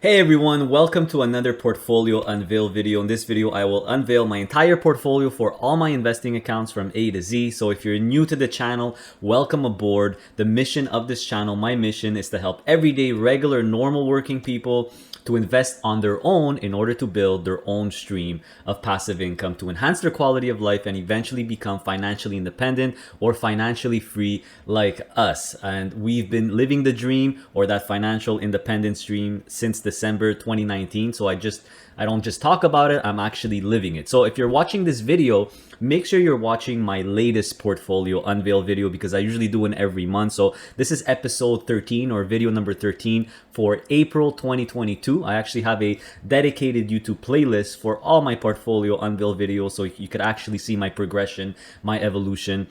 Hey everyone, welcome to another portfolio unveil video. In this video, I will unveil my entire portfolio for all my investing accounts from A to Z. So if you're new to the channel, welcome aboard. The mission of this channel, my mission is to help everyday, regular, normal working people to invest on their own in order to build their own stream of passive income to enhance their quality of life and eventually become financially independent or financially free like us. And we've been living the dream or that financial independence dream since December 2019. So I don't just talk about it, I'm actually living it. So if you're watching this video, make sure you're watching my latest portfolio unveil video because I usually do one every month. So this is episode 13 or video number 13 for April 2022. I actually have a dedicated YouTube playlist for all my portfolio unveil videos so you could actually see my progression, my evolution,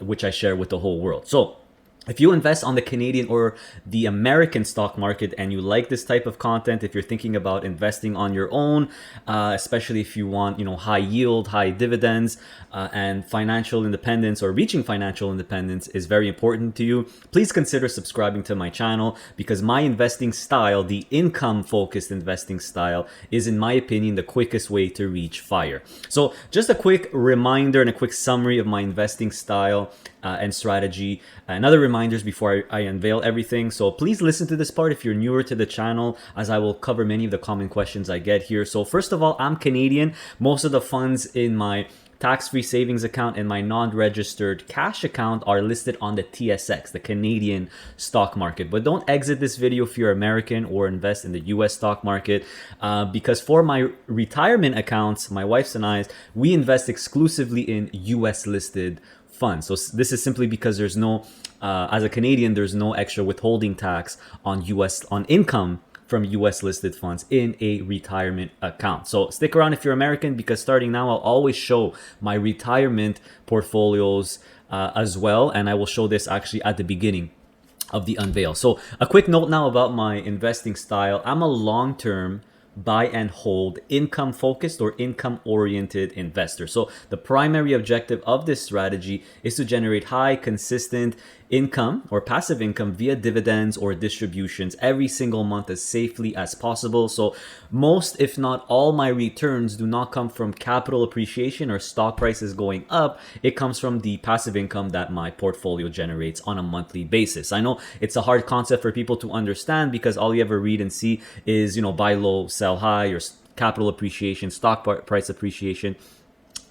which I share with the whole world. So if you invest on the Canadian or the American stock market and you like this type of content, if you're thinking about investing on your own, especially if you want, high yield, high dividends, and financial independence or reaching financial independence is very important to you, please consider subscribing to my channel because my investing style, the income-focused investing style, is in my opinion the quickest way to reach FIRE. So just a quick reminder and a quick summary of my investing style and strategy and other reminders before I unveil everything. So please listen to this part if you're newer to the channel, as I will cover many of the common questions I get here. So first of all, I'm Canadian. Most of the funds in my tax-free savings account and my non-registered cash account are listed on the TSX, the Canadian stock market. But don't exit this video if you're American or invest in the US stock market because for my retirement accounts, my wife's and I's, we invest exclusively in US listed funds. So this is simply because there's no, as a Canadian, there's no extra withholding tax on income from US listed funds in a retirement account. So stick around if you're American because starting now, I'll always show my retirement portfolios as well. And I will show this actually at the beginning of the unveil. So a quick note now about my investing style. I'm a long-term buy and hold income focused or income oriented investor. So the primary objective of this strategy is to generate high consistent income or passive income via dividends or distributions every single month as safely as possible. So most, if not all, my returns do not come from capital appreciation or stock prices going up. It comes from the passive income that my portfolio generates on a monthly basis. I know it's a hard concept for people to understand because all you ever read and see is, buy low, sell high, or capital appreciation, stock price appreciation.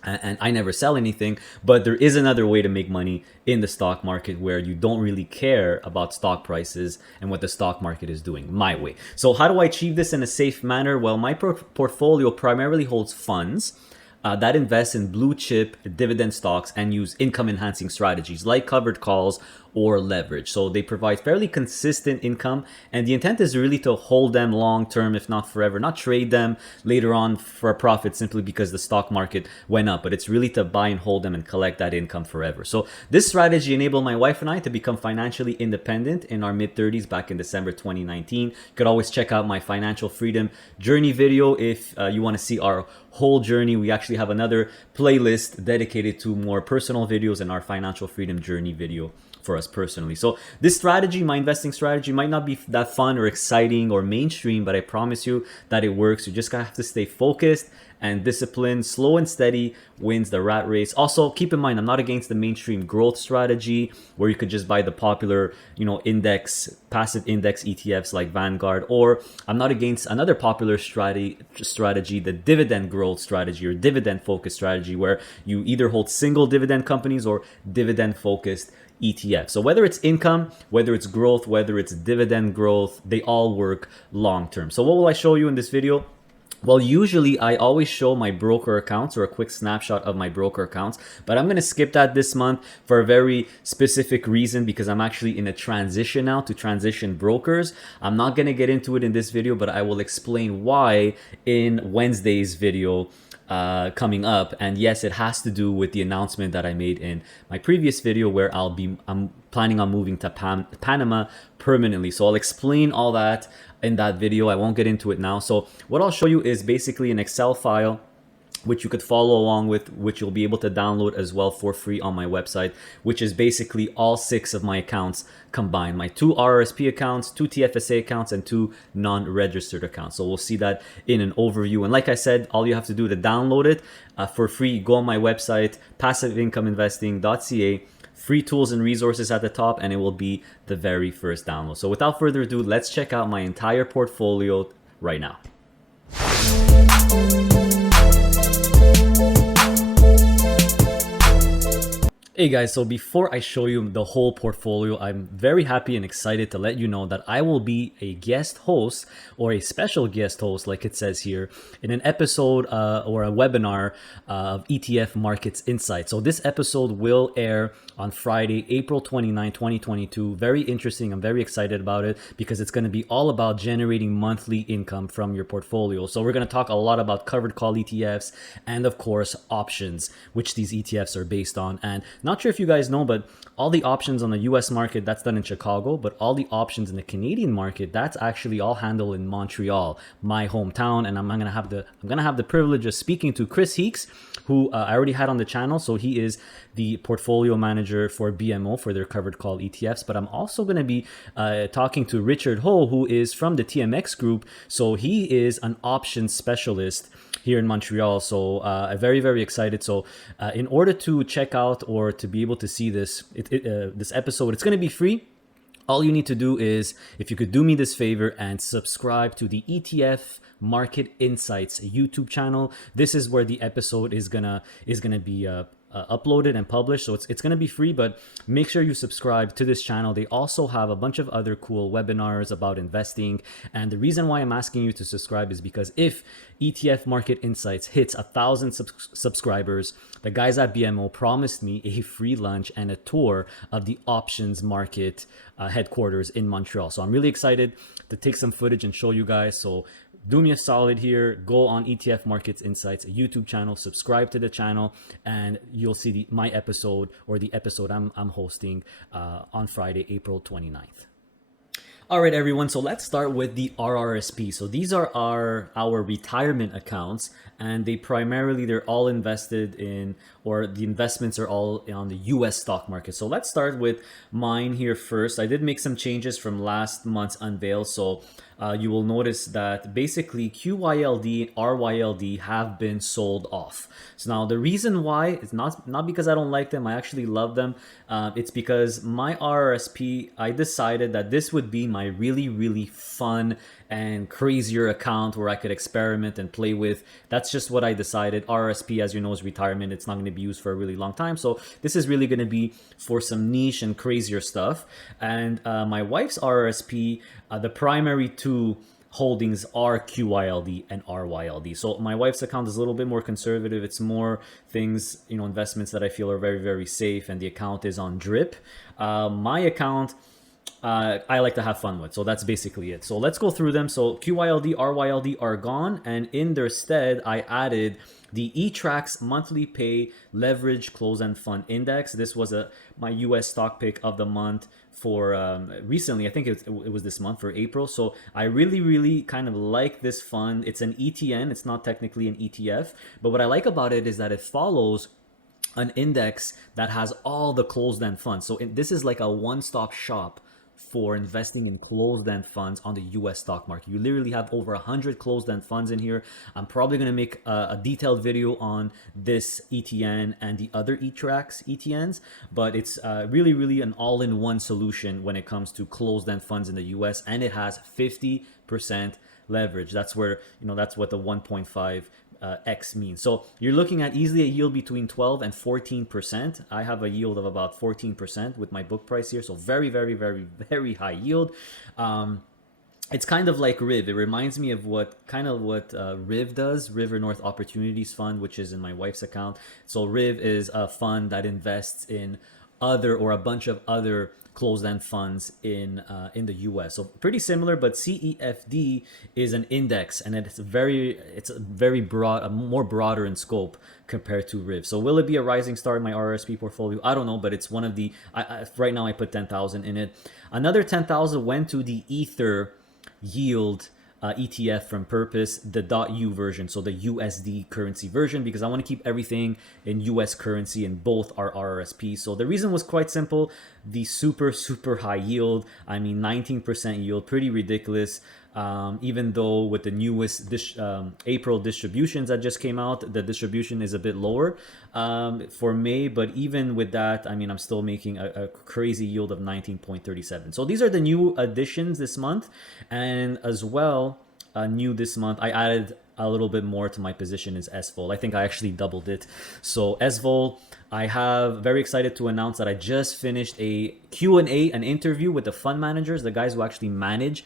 And I never sell anything, but there is another way to make money in the stock market where you don't really care about stock prices and what the stock market is doing, my way. So how do I achieve this in a safe manner? Well, my portfolio primarily holds funds that invest in blue chip dividend stocks and use income enhancing strategies like covered calls or leverage. So they provide fairly consistent income, and the intent is really to hold them long term, if not forever, not trade them later on for a profit simply because the stock market went up, but it's really to buy and hold them and collect that income forever. So this strategy enabled my wife and I to become financially independent in our mid-30s back in December 2019. You could always check out my financial freedom journey video if you want to see our whole journey. We actually have another playlist dedicated to more personal videos and our financial freedom journey video for us personally. So this strategy, my investing strategy, might not be that fun or exciting or mainstream, but I promise you that it works. You just have to stay focused and disciplined. Slow and steady wins the rat race. Also, keep in mind, I'm not against the mainstream growth strategy where you could just buy the popular, passive index ETFs like Vanguard, or I'm not against another popular strategy, the dividend growth strategy or dividend focused strategy, where you either hold single dividend companies or dividend focused ETF. So whether it's income, whether it's growth, whether it's dividend growth, they all work long term. So what will I show you in this video? Well, usually I always show my broker accounts or a quick snapshot of my broker accounts, but I'm going to skip that this month for a very specific reason because I'm actually in a transition now to transition brokers. I'm not going to get into it in this video, but I will explain why in Wednesday's video coming up. And yes, it has to do with the announcement that I made in my previous video where I'm planning on moving to Panama permanently. So I'll explain all that in that video. I won't get into it now. So what I'll show you is basically an Excel file which you could follow along with, which you'll be able to download as well for free on my website, which is basically all 6 of my accounts combined. My 2 RRSP accounts, 2 TFSA accounts, and 2 non-registered accounts. So we'll see that in an overview. And like I said, all you have to do to download it for free, go on my website, passiveincomeinvesting.ca, free tools and resources at the top, and it will be the very first download. So without further ado, let's check out my entire portfolio right now. Hey guys, so before I show you the whole portfolio, I'm very happy and excited to let you know that I will be a guest host, or a special guest host like it says here, in an episode or a webinar of ETF Markets Insights. So this episode will air on Friday, April 29, 2022. Very interesting. I'm very excited about it because it's going to be all about generating monthly income from your portfolio. So we're going to talk a lot about covered call ETFs and of course options, which these ETFs are based on. And not sure if you guys know, but all the options on the US market, that's done in Chicago, but all the options in the Canadian market, that's actually all handled in Montreal, my hometown. And I'm gonna have the privilege of speaking to Chris Heeks, who I already had on the channel. So he is the portfolio manager for BMO for their covered call ETFs. But I'm also going to be talking to Richard Ho, who is from the TMX group. So he is an options specialist here in Montreal. So very, very excited. So in order to check out or to be able to see this episode, it's going to be free. All you need to do is, if you could do me this favor and subscribe to the ETF Market Insights YouTube channel. This is where the episode is gonna be uploaded and published. So it's gonna be free, but make sure you subscribe to this channel. They also have a bunch of other cool webinars about investing. And the reason why I'm asking you to subscribe is because if ETF Market Insights hits 1,000 subscribers, the guys at BMO promised me a free lunch and a tour of the options market headquarters in Montreal. So I'm really excited to take some footage and show you guys. So do me a solid here, go on ETF Markets Insights, a YouTube channel, subscribe to the channel, and you'll see my episode, or the episode I'm hosting on Friday, April 29th. All right, everyone. So let's start with the RRSP. So these are our retirement accounts, and they're all invested in, or the investments are all on the US stock market. So let's start with mine here first. I did make some changes from last month's Unveiled. So you will notice that basically QYLD, RYLD have been sold off. So now the reason why is not because I don't like them. I actually love them. It's because my RRSP, I decided that this would be my really, really fun and crazier account where I could experiment and play with. That's just what I decided. RRSP, as you know, is retirement. It's not going to be used for a really long time. So this is really going to be for some niche and crazier stuff. And my wife's RRSP, the primary two holdings are QYLD and RYLD. So my wife's account is a little bit more conservative. It's more things, investments that I feel are very, very safe, and the account is on drip. My account, I like to have fun with. So that's basically it. So let's go through them. So QYLD, RYLD are gone, and in their stead, I added the eTrax monthly pay leverage closed-end fund index. This was my US stock pick of the month for recently. I think it was this month for April. So I really, really kind of like this fund. It's an ETN. It's not technically an ETF. But what I like about it is that it follows an index that has all the closed-end funds. So this is like a one-stop shop for investing in closed-end funds on the US stock market. You literally have over 100 closed-end funds in here. I'm probably going to make a detailed video on this ETN and the other eTrax ETNs, but it's really, really an all-in-one solution when it comes to closed-end funds in the US, and it has 50% leverage. That's where, that's what the 1.5 X means. So you're looking at easily a yield between 12 and 14%. I have a yield of about 14% with my book price here. So very, very, very, very high yield. It's kind of like RIV. It reminds me of what RIV does, River North Opportunities Fund, which is in my wife's account. So RIV is a fund that invests in a bunch of other closed-end funds in the US. So pretty similar, but CEFD is an index, and it's very broad, more broader in scope compared to RIV. So will it be a rising star in my RRSP portfolio? I don't know, but it's one of the. Right now I put 10,000 in it. Another 10,000 went to the Ether yield ETF from purpose, the .u version, so the USD currency version, because I want to keep everything in US currency in both our RRSPs. So the reason was quite simple. The super high yield, I mean 19% yield, pretty ridiculous. Even though with the newest April distributions that just came out, the distribution is a bit lower for May, but even with that, I mean, I'm still making a crazy yield of 19.37. So these are the new additions this month. And as well, new this month, I added a little bit more to my position is SVOL. I think I actually doubled it. So SVOL, I have very excited to announce that I just finished a Q&A, an interview with the fund managers, the guys who actually manage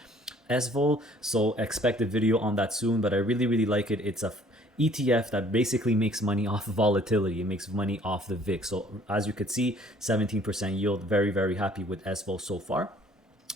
SVOL. So expect a video on that soon, but I really like it. It's a ETF that basically makes money off volatility. It makes money off the VIX. So as you could see, 17% yield. Very happy with SVOL so far.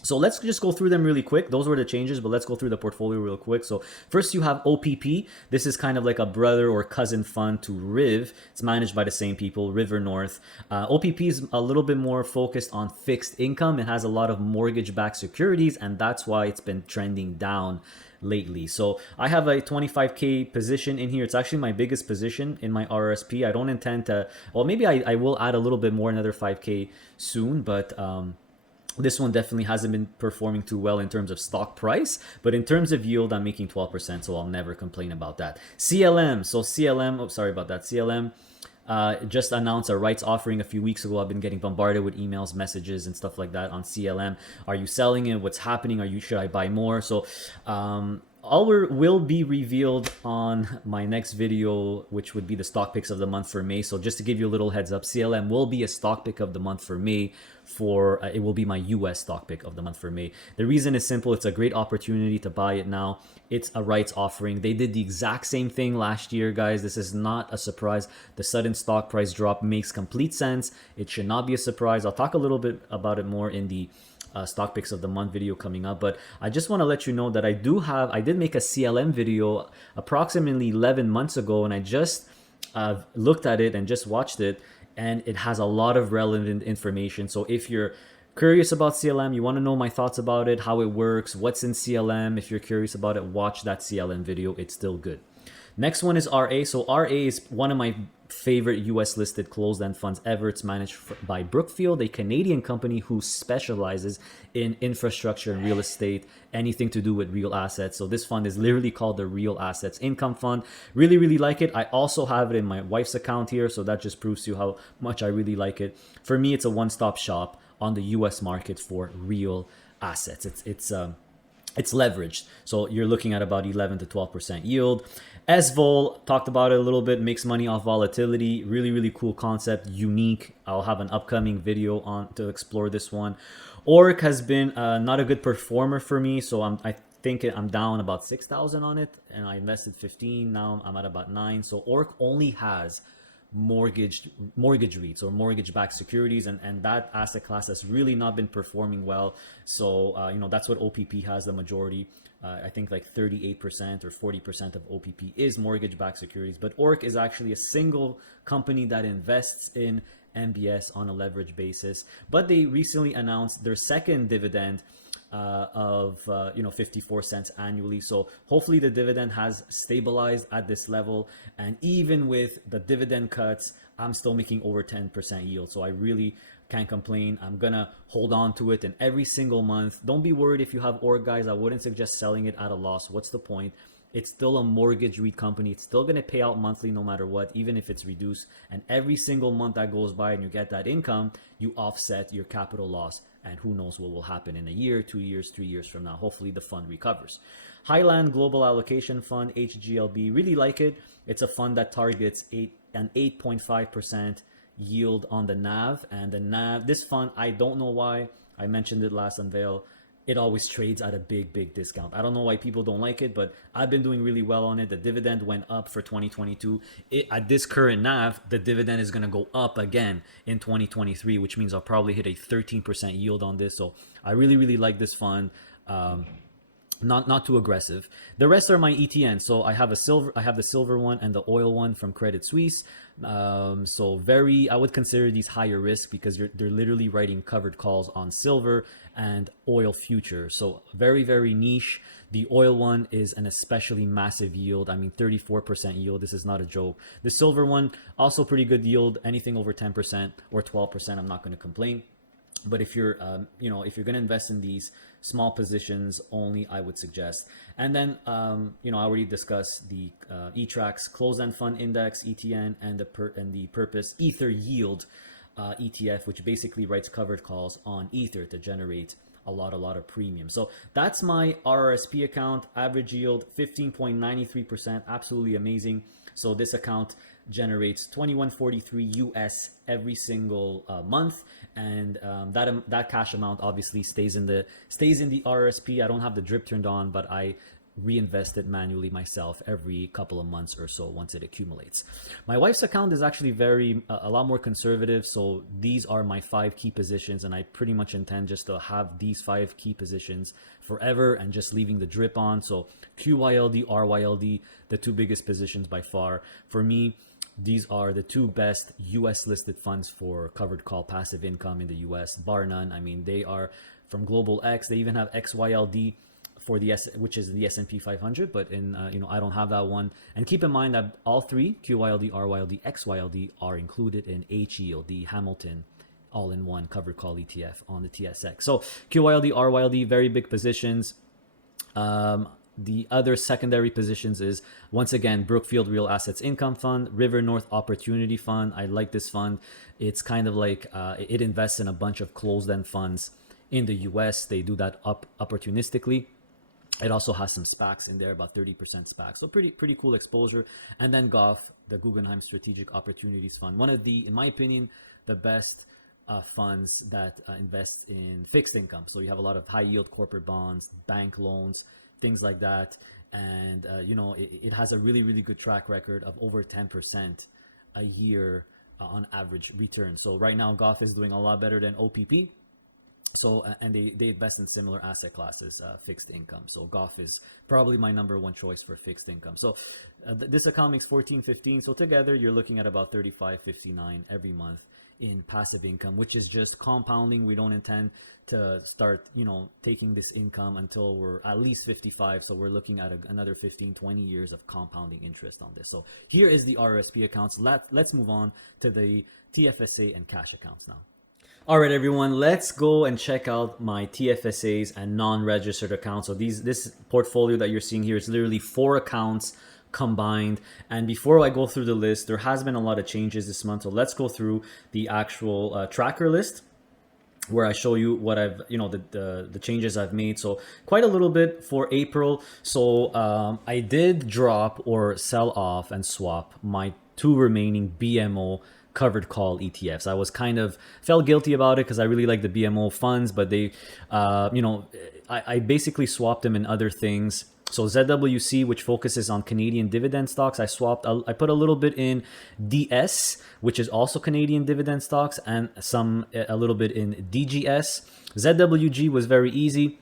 So let's just go through them really quick. Those were the changes, but let's go through the portfolio real quick. So first you have OPP. This is kind of like a brother or cousin fund to RIV. It's managed by the same people, River North. OPP is a little bit more focused on fixed income. It has a lot of mortgage-backed securities, and that's why it's been trending down lately. So I have a 25K position in here. It's actually my biggest position in my RRSP. I don't intend to, well, maybe I will add a little bit more, another 5K soon, but this one definitely hasn't been performing too well in terms of stock price, but in terms of yield, I'm making 12%, so I'll never complain about that. CLM, so CLM, oh, sorry about that. CLM just announced a rights offering a few weeks ago. I've been getting bombarded with emails, messages, and stuff like that on CLM. Are you selling it? What's happening? Should I buy more? So all will be revealed on my next video, which would be the stock picks of the month for May. So just to give you a little heads up, CLM will be a stock pick of the month for May. It will be my US stock pick of the month for May. The reason is simple. It's a great opportunity to buy it now. It's a rights offering. They did the exact same thing last year, guys. This is not a surprise. The sudden stock price drop makes complete sense. It should not be a surprise. I'll talk a little bit about it more in the stock picks of the month video coming up, but I just want to let you know that I did make a CLM video approximately 11 months ago, and I just looked at it and just watched it, and it has a lot of relevant information. So if you're curious about CLM, you want to know my thoughts about it, how it works, what's in CLM, if you're curious about it, watch that CLM video. It's still good. Next one is RA. So RA is one of my favorite US listed closed-end funds ever. It's managed by Brookfield, a Canadian company who specializes in infrastructure and real estate, anything to do with real assets. So this fund is literally called the Real Assets Income Fund. Really like it. I also have it in my wife's account here, so that just proves to you how much I really like it. For me, it's a one-stop shop on the US market for real assets. It's leveraged, so you're looking at about 11 to 12% yield. SVOL, talked about it a little bit, makes money off volatility. Really cool concept, unique. I'll have an upcoming video on to explore this one. ORC has been not a good performer for me, so I think I'm down about 6,000 on it, and I invested 15. Now I'm at about 9. So ORC only has mortgage REITs or mortgage-backed securities, and that asset class has really not been performing well. So that's what OPP has, the majority. I think like 38% or 40% of OPP is mortgage-backed securities, but ORC is actually a single company that invests in MBS on a leverage basis. But they recently announced their second dividend of 54 cents annually. So hopefully the dividend has stabilized at this level, and even with the dividend cuts, I'm still making over 10% yield. So I really can't complain. I'm gonna hold on to it, and every single month, don't be worried if you have ORG, guys. I wouldn't suggest selling it at a loss. What's the point? It's still a mortgage REIT company. It's still going to pay out monthly no matter what, even if it's reduced. And every single month that goes by and you get that income, you offset your capital loss. And who knows what will happen in a year, 2 years, 3 years from now. Hopefully the fund recovers. Highland Global Allocation Fund, HGLB, really like it. It's a fund that targets an 8.5% yield on the NAV. And the NAV, this fund, I don't know why. I mentioned it last Unveiled. It always trades at a big discount. I don't know why people don't like it, but I've been doing really well on it. The dividend went up for 2022. At this current NAV, the dividend is going to go up again in 2023, which means I'll probably hit a 13% yield on this. So I really like this fund. not too aggressive. The rest are my ETN. So I have the silver one and the oil one from Credit Suisse. So I would consider these higher risk because they're literally writing covered calls on silver and oil futures. So very, very niche. The oil one is an especially massive yield. I mean, 34% yield. This is not a joke. The silver one, also pretty good yield. Anything over 10% or 12%, I'm not going to complain. But if you're, if you're going to invest in these small positions only, I would suggest. And then, I already discussed the eTrax closed-end fund index (ETN) and the purpose Ether yield ETF, which basically writes covered calls on Ether to generate a lot of premium. So that's my RRSP account. Average yield 15.93%, absolutely amazing. So this account generates 2143 US every single month, and that cash amount obviously stays in the RRSP. I don't have the drip turned on, but I reinvest it manually myself every couple of months or so once it accumulates. My wife's account is actually a lot more conservative. So these are my 5 key positions, and I pretty much intend just to have these 5 key positions forever and just leaving the drip on. So QYLD, RYLD, the 2 biggest positions by far. For me, these are the 2 best US listed funds for covered call passive income in the US, bar none. I mean, they are from Global X. They even have XYLD for which is the S&P 500, but I don't have that one. And keep in mind that all 3, QYLD, RYLD, XYLD, are included in HELD, Hamilton, all-in-one covered call ETF on the TSX. So QYLD, RYLD, very big positions. The other secondary positions is, once again, Brookfield Real Assets Income Fund, River North Opportunity Fund. I like this fund. It's kind of like it invests in a bunch of closed-end funds in the US. They do that opportunistically. It also has some SPACs in there, about 30% SPACs. So pretty cool exposure. And then GOF, the Guggenheim Strategic Opportunities Fund. One of the, in my opinion, the best funds that invest in fixed income. So you have a lot of high yield corporate bonds, bank loans, things like that. And, it has a really, really good track record of over 10% a year on average return. So right now, GOF is doing a lot better than OPP. So, and they invest in similar asset classes, fixed income. So GOF is probably my number 1 choice for fixed income. So this account makes 14.15. So together you're looking at about 35.59 every month in passive income, which is just compounding. We don't intend to start, taking this income until we're at least 55. So we're looking at another 15, 20 years of compounding interest on this. So here is the RRSP accounts. Let's move on to the TFSA and cash accounts now. All right, everyone, let's go and check out my TFSAs and non-registered accounts. So this portfolio that you're seeing here is literally 4 accounts combined. And before I go through the list, there has been a lot of changes this month. So let's go through the actual tracker list, where I show you what I've, the changes I've made. So quite a little bit for April. So I did drop or sell off and swap my 2 remaining BMO covered call ETFs. I was felt guilty about it because I really like the BMO funds, but they, I basically swapped them in other things. So ZWC, which focuses on Canadian dividend stocks, I put a little bit in DS, which is also Canadian dividend stocks, and a little bit in DGS. ZWG was very easy.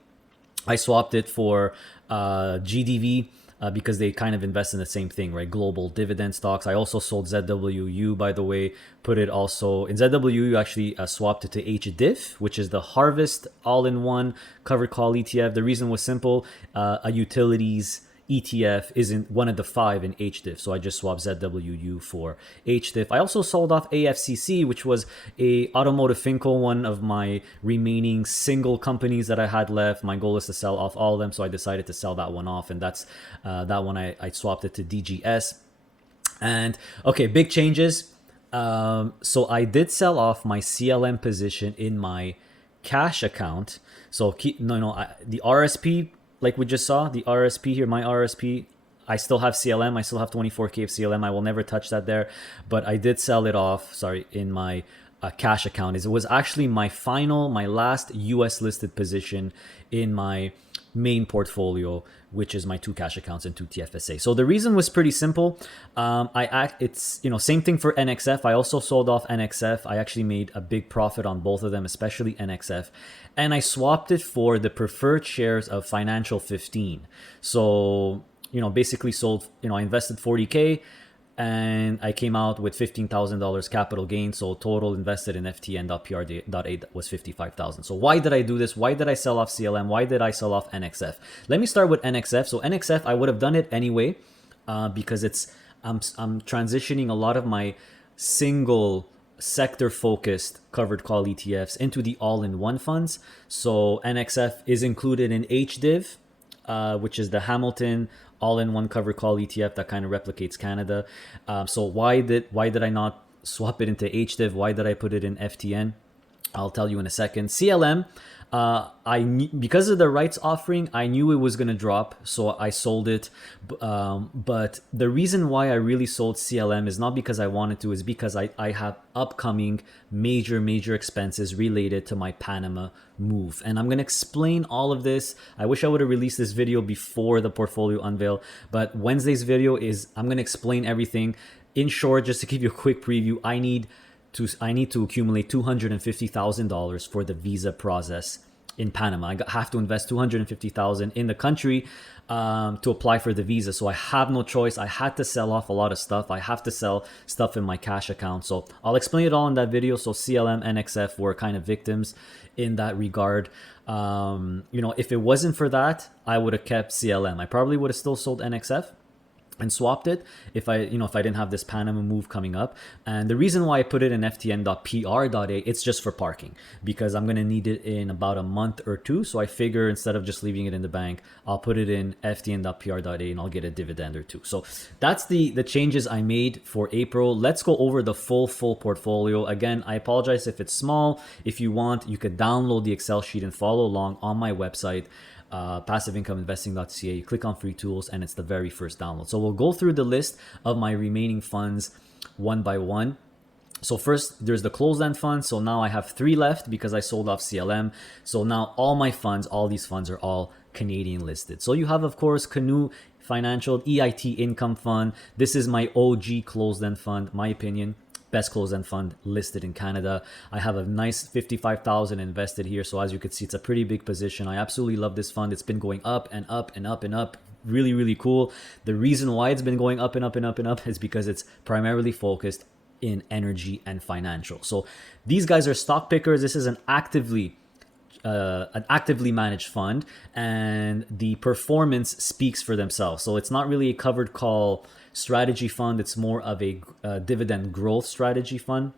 I swapped it for GDV. Because they kind of invest in the same thing, right? Global dividend stocks. I also sold ZWU, by the way, put it also in ZWU, actually swapped it to HDIF, which is the Harvest all-in-one covered call ETF. The reason was simple. A utilities ETF isn't one of the 5 in HDIF. So I just swapped ZWU for HDIF. I also sold off AFCC, which was a automotive finco, one of my remaining single companies that I had left. My goal is to sell off all of them. So I decided to sell that one off. And that's that one I swapped it to DGS. And okay, big changes. So I did sell off my CLM position in my cash account. So the RSP, like we just saw, the RSP here, my RSP, I still have CLM. I still have 24K of CLM. I will never touch that there. But I did sell it off, in my cash account. It was actually my last US listed position in my main portfolio, which is my 2 cash accounts and 2 TFSA. So the reason was pretty simple. It's same thing for NXF. I also sold off NXF. I actually made a big profit on both of them, especially NXF, and I swapped it for the preferred shares of Financial 15. So basically sold. I invested 40K. And I came out with $15,000 capital gain. So total invested in FTN.PR.8 was $55,000. So why did I do this? Why did I sell off CLM? Why did I sell off NXF? Let me start with NXF. So NXF, I would have done it anyway because I'm transitioning a lot of my single sector focused covered call ETFs into the all-in-one funds. So NXF is included in HDIV, which is the Hamilton all-in-one cover call ETF that kind of replicates Canada. So why did I not swap it into HDIV? Why did I put it in FTN? I'll tell you in a second. CLM, because of the rights offering, I knew it was going to drop, so I sold it. But the reason why I really sold CLM is not because I wanted to, is because I have upcoming major expenses related to my Panama move. And I'm going to explain all of this. I wish I would have released this video before the portfolio unveil, but Wednesday's video I'm going to explain everything. In short, just to give you a quick preview, I need to accumulate $250,000 for the visa process in Panama. I have to invest $250,000 in the country to apply for the visa. So I have no choice. I had to sell off a lot of stuff. I have to sell stuff in my cash account. So I'll explain it all in that video. So CLM, NXF were kind of victims in that regard. If it wasn't for that, I would have kept CLM. I probably would have still sold NXF and swapped it if I didn't have this Panama move coming up. And the reason why I put it in FTN.PR.A, it's just for parking, because I'm going to need it in about a month or two. So I figure instead of just leaving it in the bank, I'll put it in FTN.PR.A and I'll get a dividend or two. So that's the changes I made for April. Let's go over the full portfolio. Again, I apologize if it's small. If you want, you could download the Excel sheet and follow along on my website. Passiveincomeinvesting.ca. You click on free tools and it's the very first download. So we'll go through the list of my remaining funds one by one. So first, there's the closed-end fund. So now I have 3 left because I sold off CLM. So now all these funds are all Canadian listed. So you have, of course, Canoe Financial EIT Income Fund. This is my OG closed-end fund, my opinion. Best closed-end fund listed in Canada. I have a nice 55,000 invested here. So as you can see, it's a pretty big position. I absolutely love this fund. It's been going up and up and up and up. Really cool. The reason why it's been going up and up and up and up is because it's primarily focused in energy and financial. So these guys are stock pickers. This is an actively managed fund, and the performance speaks for themselves. So it's not really a covered call strategy fund. It's more of a dividend growth strategy fund,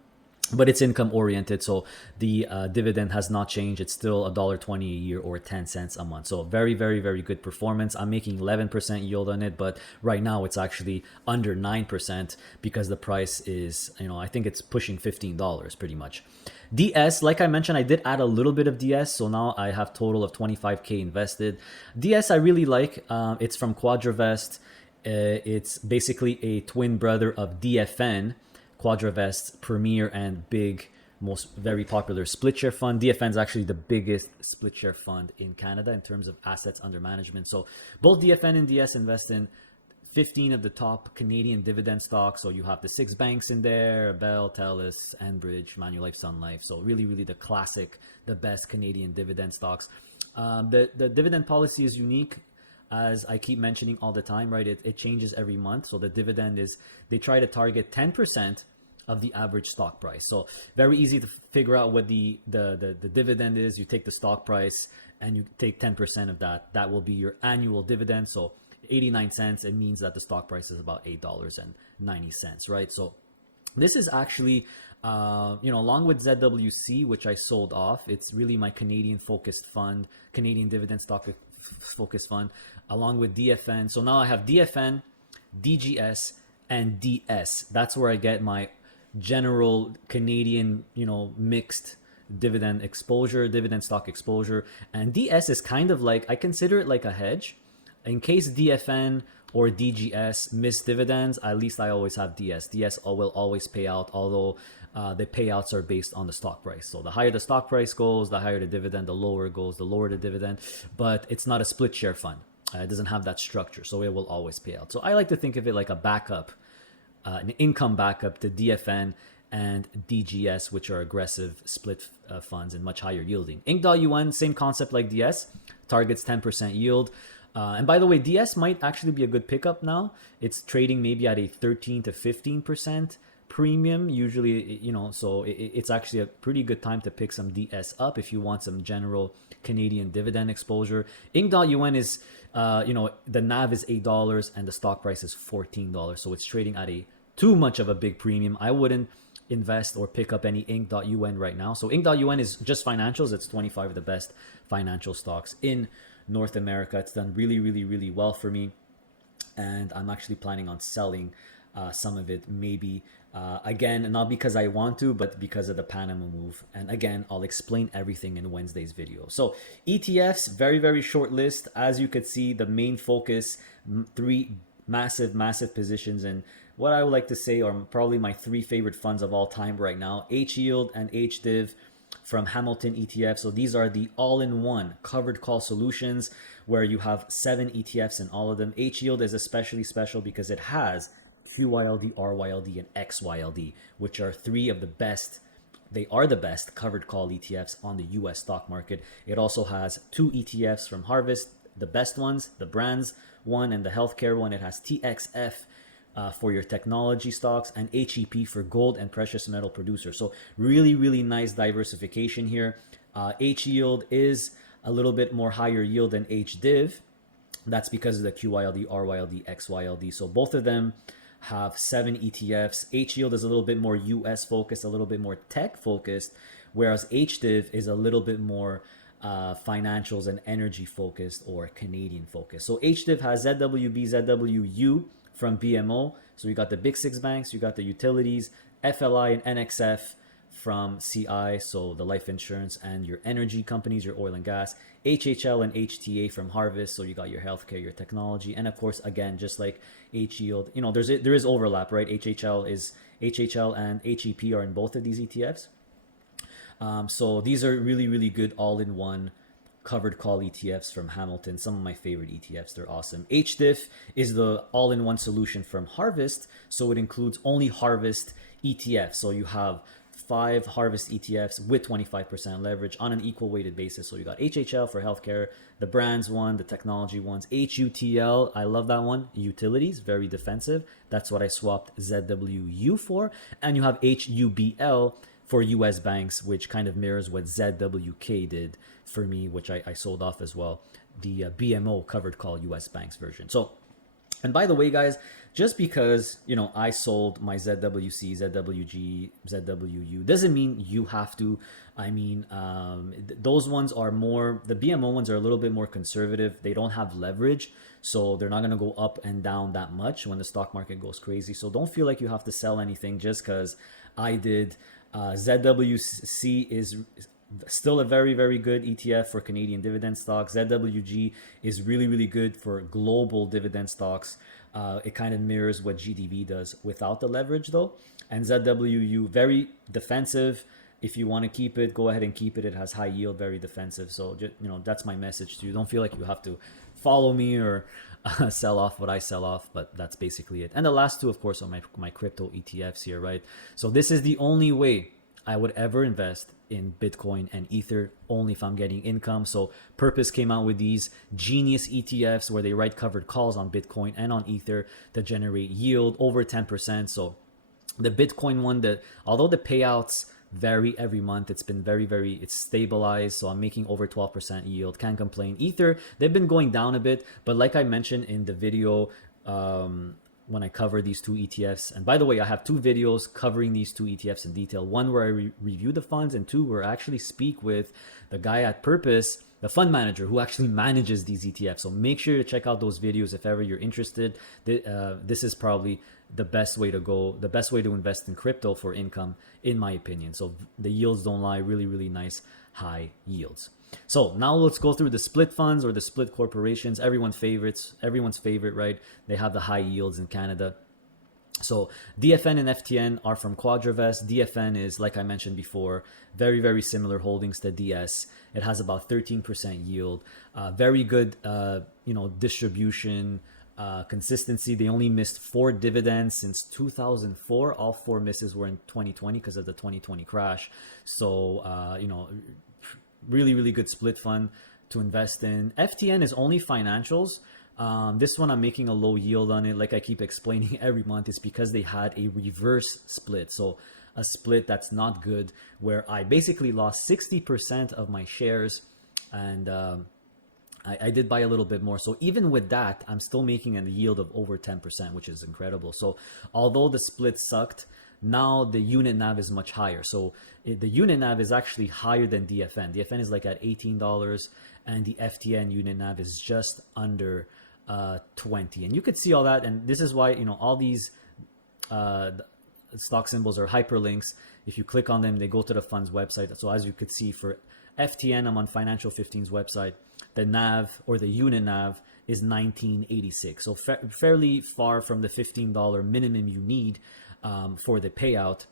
but it's income oriented. So the dividend has not changed. It's still $1.20 a year or 10 cents a month. So very good performance. I'm making 11% yield on it, but right now it's actually under 9% because the price is, I think it's pushing $15 pretty much. DS, like I mentioned, I did add a little bit of DS, so now I have total of 25K invested. DS I really like. It's from Quadravest. It's basically a twin brother of DFN, Quadravest's premier and very popular split share fund. DFN is actually the biggest split share fund in Canada in terms of assets under management. So both DFN and DS invest in 15 of the top Canadian dividend stocks. So you have the 6 banks in there: Bell, TELUS, Enbridge, Manulife, Sun Life. So really the classic, the best Canadian dividend stocks. The dividend policy is unique, as I keep mentioning all the time, right? It changes every month. So the dividend is, they try to target 10% of the average stock price. So very easy to figure out what the dividend is. You take the stock price and you take 10% of that. That will be your annual dividend. So 89 cents, it means that the stock price is about $8.90, right? So this is actually, along with ZWC, which I sold off, it's really my Canadian focused fund, Canadian dividend stock focused fund, along with DFN. So now I have DFN, DGS, and DS. That's where I get my general Canadian, mixed dividend exposure, dividend stock exposure. And DS is kind of like, I consider it like a hedge. In case DFN or DGS miss dividends, at least I always have DS. DS will always pay out, although the payouts are based on the stock price. So the higher the stock price goes, the higher the dividend, the lower it goes, the lower the dividend. But it's not a split share fund. It doesn't have that structure, so it will always pay out. So I like to think of it like a backup, an income backup to DFN and DGS, which are aggressive split funds and much higher yielding. Inc.UN, same concept like DS, targets 10% yield. And by the way, DS might actually be a good pickup now. It's trading maybe at a 13 to 15% premium usually, so it's actually a pretty good time to pick some DS up if you want some general Canadian dividend exposure. Inc.UN is, the NAV is $8 and the stock price is $14. So it's trading at a too much of a big premium. I wouldn't invest or pick up any Inc.UN right now. So Inc.UN is just financials. It's 25 of the best financial stocks in North America. It's done really, really, really well for me. And I'm actually planning on selling some of it, maybe again, not because I want to, but because of the Panama move. And again, I'll explain everything in Wednesday's video. So ETFs, very, very short list. As you could see, the main focus, three massive positions. And what I would like to say are probably my three favorite funds of all time right now, H-Yield and H-Div from Hamilton ETF. So these are the all-in-one covered call solutions where you have 7 ETFs in all of them. H-Yield is especially special because it has QYLD, RYLD, and XYLD, which are three of the best. They are the best covered call ETFs on the US stock market. It also has 2 ETFs from Harvest, the best ones, the brands one and the healthcare one. It has TXF for your technology stocks and HEP for gold and precious metal producers. So really, really nice diversification here. H-Yield is a little bit more higher yield than H-Div. That's because of the QYLD, RYLD, XYLD. So both of them have 7 ETFs. H-Yield is a little bit more US focused, a little bit more tech focused, whereas H-Div is a little bit more financials and energy focused or Canadian focused. So H-Div has ZWB, ZWU from BMO. So you got the big 6 banks, you got the utilities, FLI and NXF from CI, so the life insurance and your energy companies, your oil and gas, HHL and HTA from Harvest, so you got your healthcare, your technology, and of course, again, just like H-Yield, there is overlap, right? HHL and HEP are in both of these ETFs. So these are really, really good all-in-one covered call ETFs from Hamilton. Some of my favorite ETFs, they're awesome. HDIF is the all-in-one solution from Harvest, so it includes only Harvest ETFs. So you have 5 Harvest ETFs with 25% leverage on an equal weighted basis. So you got HHL for healthcare, the brands one, the technology ones, HUTL, I love that one, utilities, very defensive. That's what I swapped ZWU for. And you have HUBL for US banks, which kind of mirrors what ZWK did for me, which I sold off as well, the BMO covered call US banks version. So, and by the way, guys, just because, I sold my ZWC, ZWG, ZWU doesn't mean you have to. I mean, those ones are more, the BMO ones are a little bit more conservative. They don't have leverage, so they're not going to go up and down that much when the stock market goes crazy. So don't feel like you have to sell anything just because I did. ZWC is still a very, very good ETF for Canadian dividend stocks. ZWG is really, really good for global dividend stocks. It kind of mirrors what GDV does without the leverage though. And ZWU, very defensive. If you want to keep it, go ahead and keep it. It has high yield, very defensive. So, that's my message to you. Don't feel like you have to follow me or sell off what I sell off, but that's basically it. And the last two, of course, are my crypto ETFs here, right? So this is the only way I would ever invest in Bitcoin and Ether, only if I'm getting income. So Purpose came out with these genius ETFs where they write covered calls on Bitcoin and on Ether to generate yield over 10%. So the Bitcoin one, although the payouts vary every month, it's been it's stabilized. So I'm making over 12% yield, can't complain. Ether, they've been going down a bit, but like I mentioned in the video, when I cover these 2 ETFs. And by the way, I have 2 videos covering these 2 ETFs in detail. One where I review the funds, and 2 where I actually speak with the guy at Purpose, the fund manager who actually manages these ETFs. So make sure to check out those videos if ever you're interested. This is probably the best way to go, the best way to invest in crypto for income, in my opinion. So the yields don't lie, really, really nice high yields. So now let's go through the split funds or the split corporations. Everyone's favorite, right? They have the high yields in Canada. So DFN and FTN are from Quadravest. DFN is, like I mentioned before, very, very similar holdings to DS. It has about 13% yield. Very good, distribution, consistency. They only missed 4 dividends since 2004. All 4 misses were in 2020 because of the 2020 crash. So, really, really good split fund to invest in. FTN is only financials. This one I'm making a low yield on it. Like I keep explaining every month, it's because they had a reverse split. So a split that's not good, where I basically lost 60% of my shares, and I did buy a little bit more. So even with that, I'm still making a yield of over 10%, which is incredible. So although the split sucked, now the unit NAV is much higher. So the unit NAV is actually higher than DFN. DFN is like at $18, and the FTN unit NAV is just under 20. And you could see all that. And this is why, all these stock symbols are hyperlinks. If you click on them, they go to the fund's website. So as you could see for FTN, I'm on Financial 15's website. The NAV or the unit NAV is 1986. So fairly far from the $15 minimum you need for the payout.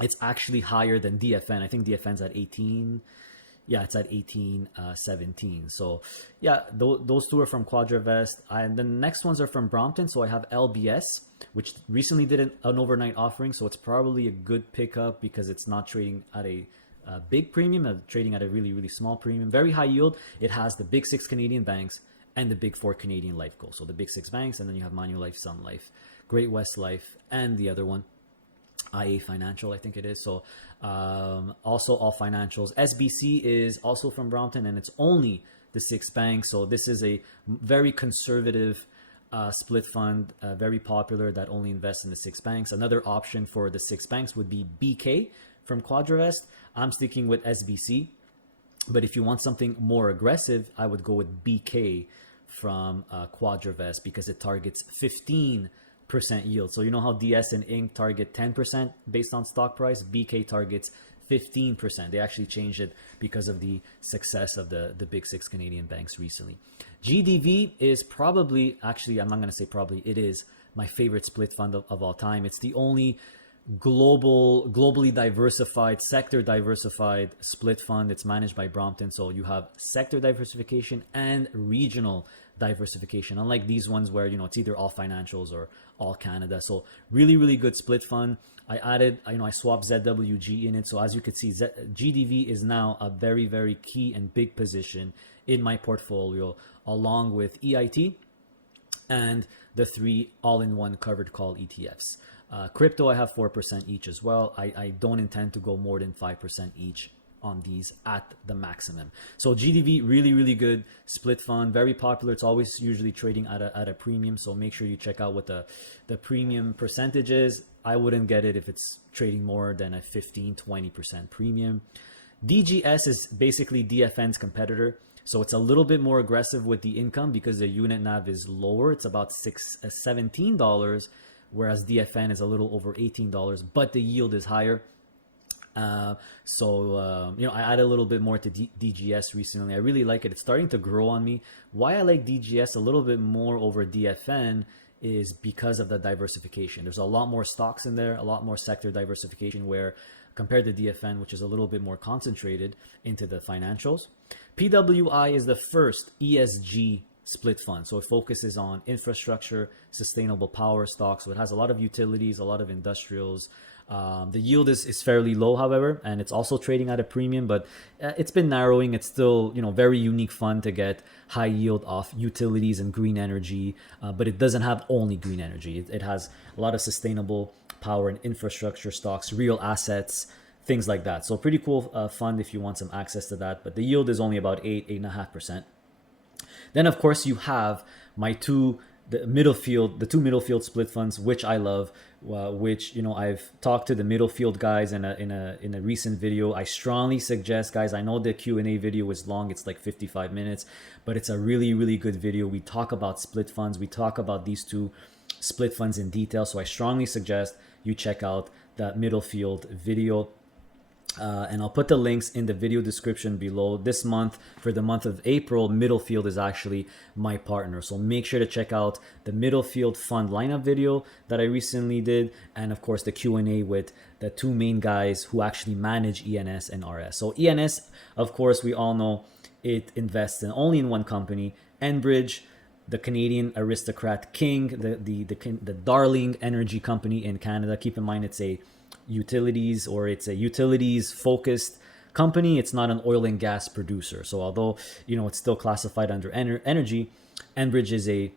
It's actually higher than DFN. I think DFN's at 18. Yeah, it's at 18.17. So yeah, those two are from Quadravest. And the next ones are from Brompton. So I have LBS, which recently did an overnight offering. So it's probably a good pickup because it's not trading at a big premium, trading at a really, really small premium. Very high yield. It has the big 6 Canadian banks and the big 4 Canadian life co. So the big 6 banks, and then you have Manulife, Sun Life, Great West Life, and the other one, IA Financial, I think it is. So also all financials. SBC is also from Brompton, and it's only the 6 banks. So this is a very conservative split fund, very popular, that only invests in the 6 banks. Another option for the 6 banks would be BK from Quadravest. I'm sticking with SBC, but if you want something more aggressive, I would go with BK from Quadravest because it targets 15% yield. So you know how DS and Inc. target 10% based on stock price? BK targets 15%. They actually changed it because of the success of the big 6 Canadian banks recently. GDV is probably, actually, I'm not going to say probably, it is my favorite split fund of all time. It's the only globally diversified, sector diversified split fund. It's managed by Brompton. So you have sector diversification and regional diversification, unlike these ones where it's either all financials or all Canada. So really, really good split fund. I added, I swapped ZWG in it. So as you can see, GDV is now a very, very key and big position in my portfolio, along with EIT and the 3 all-in-one covered call ETFs. Crypto, I have 4% each as well. I don't intend to go more than 5% each on these at the maximum. So GDV, really, really good split fund, very popular. It's always usually trading at a premium. So make sure you check out what the premium percentage is. I wouldn't get it if it's trading more than a 15-20% premium. DGS is basically DFN's competitor. So it's a little bit more aggressive with the income because the unit NAV is lower. It's about $17, whereas DFN is a little over $18, but the yield is higher. I added a little bit more to DGS recently. I really like it. It's starting to grow on me. Why I like DGS a little bit more over DFN is because of the diversification. There's a lot more stocks in there, a lot more sector diversification, where compared to DFN, which is a little bit more concentrated into the financials. PWI is the first ESG split fund. So it focuses on infrastructure, sustainable power stocks. So it has a lot of utilities, a lot of industrials. The yield is fairly low, however, and it's also trading at a premium, but it's been narrowing. It's still, very unique fund to get high yield off utilities and green energy, but it doesn't have only green energy. It has a lot of sustainable power and infrastructure stocks, real assets, things like that. So pretty cool fund if you want some access to that, but the yield is only about 8.5%. Then, of course, you have my two middle field split funds, which I love, which, I've talked to the middle field guys in a recent video. I strongly suggest, guys, I know the Q&A video is long. It's like 55 minutes, but it's a really, really good video. We talk about split funds. We talk about these two split funds in detail. So I strongly suggest you check out that middle field video. And I'll put the links in the video description below. This month, for the month of April, Middlefield is actually my partner. So make sure to check out the Middlefield fund lineup video that I recently did. And of course, the Q&A with the two main guys who actually manage ENS and RS. So ENS, of course, we all know it invests in only in one company, Enbridge, the Canadian aristocrat king, the darling energy company in Canada. Keep in mind, it's a utilities focused company. It's not an oil and gas producer. So although it's still classified under energy, Enbridge is a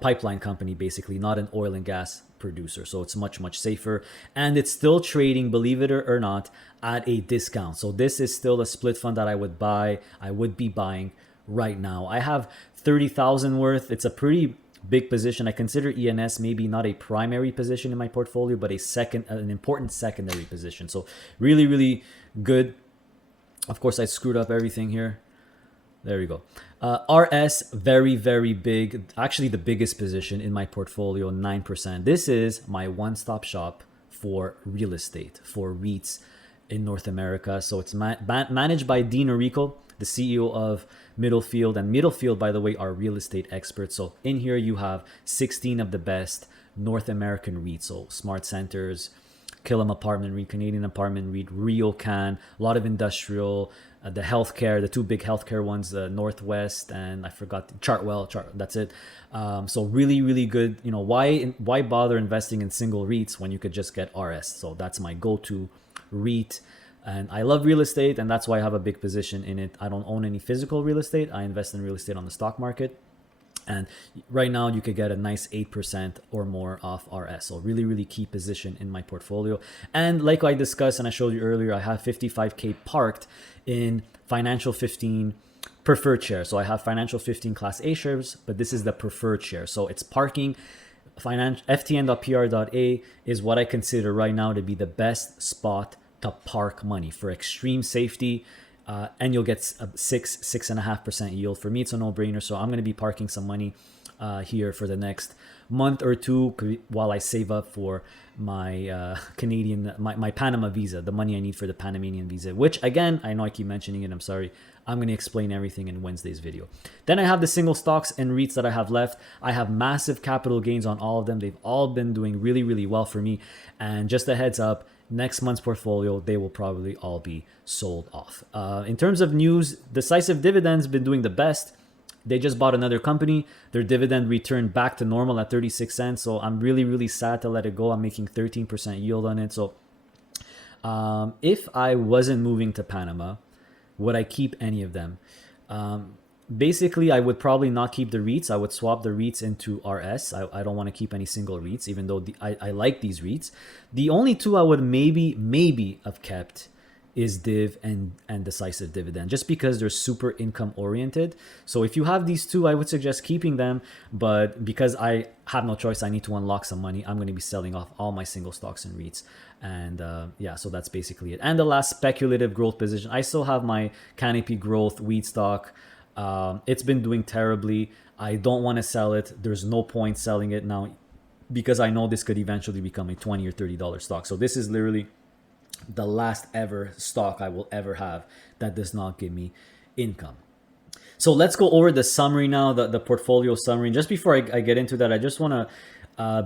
pipeline company, basically, not an oil and gas producer. So it's much safer, and it's still trading, believe it or not, at a discount. So this is still a split fund that I would be buying right now. I have 30,000 worth. It's a pretty big position. I consider ENS maybe not a primary position in my portfolio, but an important secondary position. So really good. Of course, I screwed up everything here. There we go. RS, very big. Actually, the biggest position in my portfolio, 9%. This is my one-stop shop for real estate, for REITs in North America. So it's managed by Dean Orico, the CEO of Middlefield. And Middlefield, by the way, are real estate experts. So in here you have 16 of the best North American REITs. So Smart Centers, Killam Apartment REIT, Canadian Apartment REIT, RioCan, a lot of industrial, the healthcare, the two big healthcare ones, Northwest, and I forgot Chartwell. That's it. So really good. Why bother investing in single REITs when you could just get RS? So that's my go-to REIT. And I love real estate, and that's why I have a big position in it. I don't own any physical real estate. I invest in real estate on the stock market. And right now you could get a nice 8% or more off RS. So really key position in my portfolio. And like I discussed and I showed you earlier, I have 55K parked in Financial 15 preferred shares. So I have Financial 15 Class A shares, but this is the preferred share. So it's parking. FTN.PR.A is what I consider right now to be the best spot to park money for extreme safety. And you'll get a 6.5% yield. For me, it's a no-brainer. So I'm going to be parking some money here for the next month or two while I save up for my my Panama visa, the money I need for the Panamanian visa, which again, I know I keep mentioning it. I'm sorry. I'm going to explain everything in Wednesday's video. Then I have the single stocks and REITs that I have left. I have massive capital gains on all of them. They've all been doing really well for me. And just a heads up, next month's portfolio, they will probably all be sold off. In terms of news, Decisive Dividend's been doing the best. They just bought another company. Their dividend returned back to normal at 36 cents. So I'm really sad to let it go. I'm making 13% yield on it. So if I wasn't moving to Panama, would I keep any of them? Basically, I would probably not keep the REITs. I would swap the REITs into RS. I don't want to keep any single REITs, even though I like these REITs. The only two I would maybe have kept is Div and Decisive Dividend, just because they're super income oriented. So if you have these two, I would suggest keeping them. But because I have no choice, I need to unlock some money, I'm going to be selling off all my single stocks and REITs. And yeah, so that's basically it. And the last speculative growth position, I still have my Canopy Growth wheat stock. It's been doing terribly. I don't want to sell it. There's no point selling it now because I know this could eventually become a $20 or $30 stock. So this is literally the last ever stock I will ever have that does not give me income. So let's go over the summary now, the portfolio summary. Just before I get into that, I just want to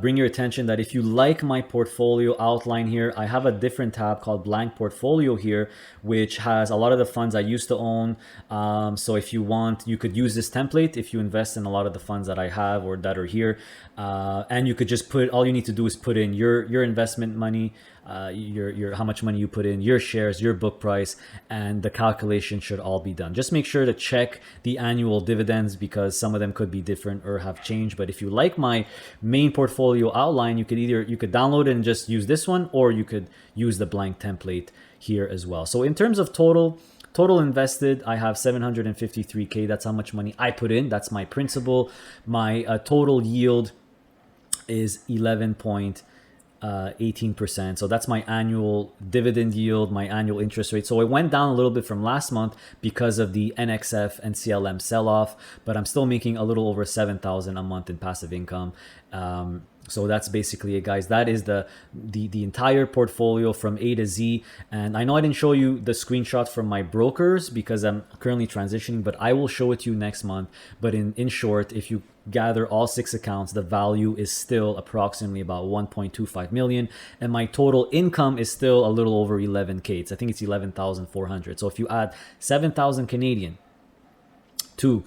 bring your attention that if you like my portfolio outline here, I have a different tab called Blank Portfolio here, which has a lot of the funds I used to own. So if you want, you could use this template if you invest in a lot of the funds that I have or that are here. And you could just all you need to do is put in your investment money, your how much money you put in, your shares, your book price, and the calculation should all be done. Just make sure to check the annual dividends because some of them could be different or have changed. But if you like my main portfolio outline, you could download it and just use this one, or you could use the blank template here as well. So in terms of total invested, I have 753K. That's how much money I put in. That's my principal. My total yield is 11.8%. 18%. So that's my annual dividend yield, my annual interest rate. So it went down a little bit from last month because of the NXF and CLM sell-off, but I'm still making a little over 7,000 a month in passive income. So that's basically it, guys. That is the entire portfolio from A to Z. And I know I didn't show you the screenshots from my brokers because I'm currently transitioning, but I will show it to you next month. But in short, if you gather all 6 accounts, the value is still approximately about 1.25 million, and my total income is still a little over 11k. I think it's 11,400. So if you add 7,000 Canadian to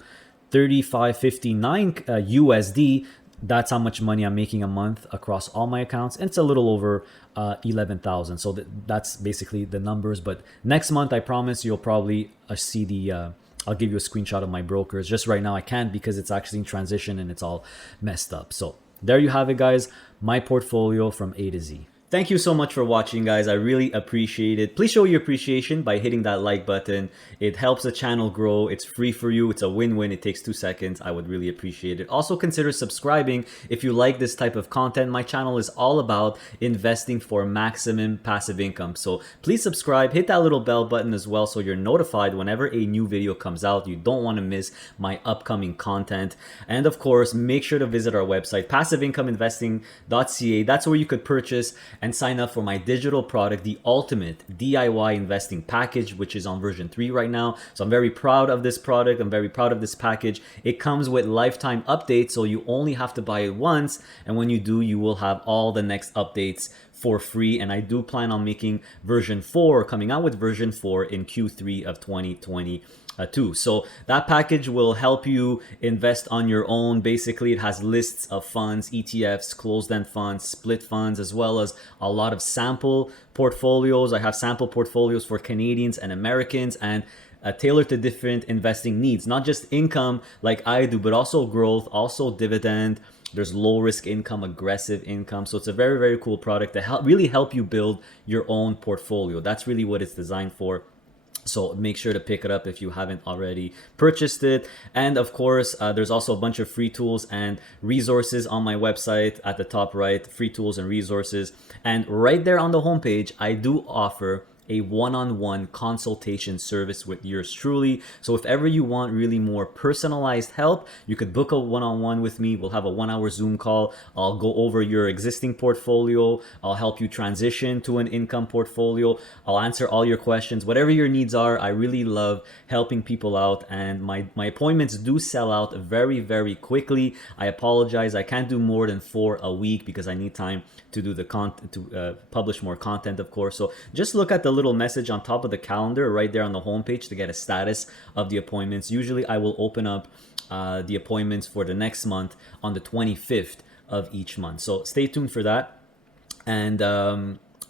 3559 USD, that's how much money I'm making a month across all my accounts, and it's a little over 11,000. So that's basically the numbers. But next month, I promise you'll probably see the I'll give you a screenshot of my brokers. Just right now I can't because it's actually in transition and it's all messed up. So there you have it, guys. My portfolio from A to Z. Thank you so much for watching, guys. I really appreciate it. Please show your appreciation by hitting that like button. It helps the channel grow. It's free for you. It's a win-win. It takes 2 seconds. I would really appreciate it. Also consider subscribing if you like this type of content. My channel is all about investing for maximum passive income. So please subscribe, hit that little bell button as well so you're notified whenever a new video comes out. You don't want to miss my upcoming content. And of course, make sure to visit our website, passiveincomeinvesting.ca. That's where you could purchase and sign up for my digital product, the ultimate DIY investing package, which is on version 3 right now. So I'm very proud of this product. I'm very proud of this package. It comes with lifetime updates, so you only have to buy it once. And when you do, you will have all the next updates for free. And I do plan on making version 4, coming out with version 4 in Q3 of 2022. So that package will help you invest on your own. Basically, it has lists of funds, ETFs, closed-end funds, split funds, as well as a lot of sample portfolios. I have sample portfolios for Canadians and Americans, and tailored to different investing needs, not just income like I do, but also growth, also dividend. There's low risk income, aggressive income. So it's a very, very cool product to really help you build your own portfolio. That's really what it's designed for. So make sure to pick it up if you haven't already purchased it. And of course, there's also a bunch of free tools and resources on my website at the top right, free tools and resources. And right there on the homepage, I do offer a one-on-one consultation service with yours truly. So if ever you want really more personalized help, you could book a one-on-one with me. We'll have a 1-hour Zoom call. I'll go over your existing portfolio. I'll help you transition to an income portfolio. I'll answer all your questions, whatever your needs are. I really love helping people out, and my appointments do sell out very, very quickly. I apologize. I can't do more than 4 a week because I need time to do the content, to publish more content, of course. So just look at the little message on top of the calendar right there on the homepage to get a status of the appointments. Usually I will open up the appointments for the next month on the 25th of each month. So stay tuned for that. And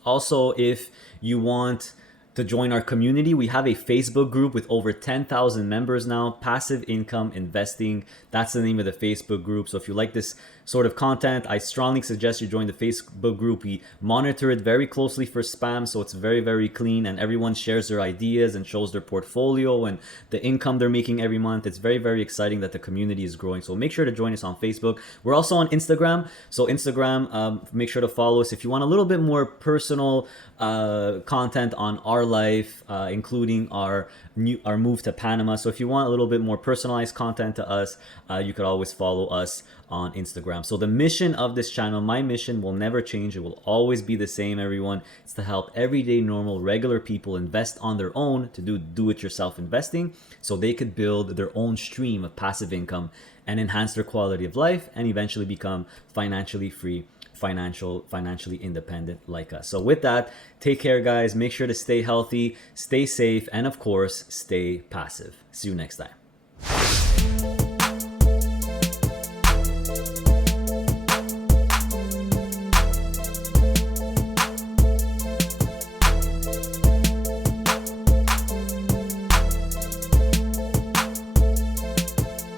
also, if you want to join our community, we have a Facebook group with over 10,000 members now. Passive Income Investing, that's the name of the Facebook group. So if you like this sort of content, I strongly suggest you join the Facebook group. We monitor it very closely for spam, so it's very, very clean, and everyone shares their ideas and shows their portfolio and the income they're making every month. It's very, very exciting that the community is growing. So make sure to join us on Facebook. We're also on Instagram. So Instagram, make sure to follow us if you want a little bit more personal content on our life, including our move to Panama. So if you want a little bit more personalized content to us, you could always follow us on Instagram. So the mission of this channel, my mission, will never change. It will always be the same, everyone. It's to help everyday, normal, regular people invest on their own, to do it yourself investing, so they could build their own stream of passive income and enhance their quality of life and eventually become financially free, financially independent like us. So with that, take care, guys. Make sure to stay healthy, stay safe, and of course, stay passive. See you next time.